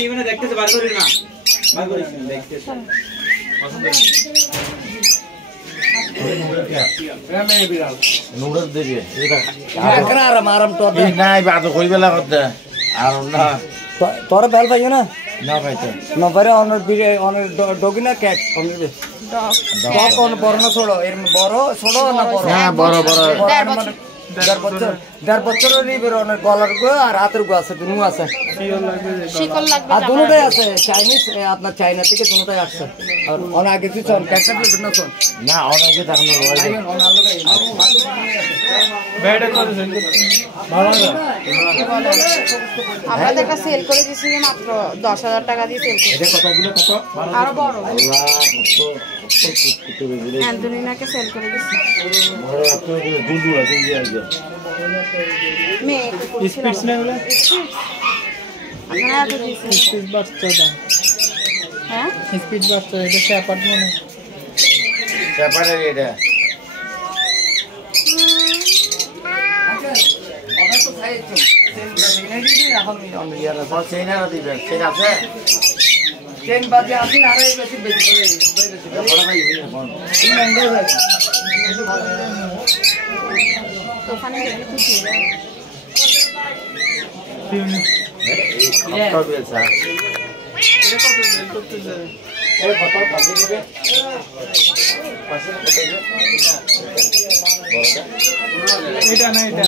নিবে না দেখতেছে বার করিস না। বার করিস না দেখতেছে। পছন্দ না। নুডলস দিবি এটা একরা আরাম তো এই নাই বাদ কইবেলা করতে আর না তোর বেল পাইও না না পাইতে নবারে অনর বিরে অনর ডগিনা ক্যাট অনর বে ডগ কোন বড় না ছোড়ো এর বড় ছোড়ো না বড় হ্যাঁ বড় বড় 1.5 বছরেরই বের অনর গলার গো আর হাতের গো আছে দুনো আছে শিকল লাগবে আর দুটোই আছে চাইনিজ আপনার চায়না থেকে দুটোই আসছে আর অন আগে কি চল ক্যাটটা না চল না অনেকে তখন রয় বেডে করে সেল ভালো না। আমাদের কাছে সেল করে দিছি মাত্র 10,000 টাকা দিয়ে সেল করে। এটা কতগুলো কত? আরো বড় আল্লাহ কত অ্যান্টনিনাকে সেল করে দিছি। বড় এত দুদু আছে যে মেয়ে স্পিডস না হলো আপনারা এত দিয়েছেন স্পিড বাচ্চা দাম। হ্যাঁ স্পিড বাচ্চা এটা সে অ্যাপার্টমেন্ট ব্যাপারে এটা সেইনা দিবেন সেই আছে ট্রেন বাজে আসি না আরে বেশি বেশি ওখানে গেলে খুশি হবে। কত বেলসা এটা কত সেল করতেছে? এই কত কাজে দিবে পাশে কত দিবে এটা না এটা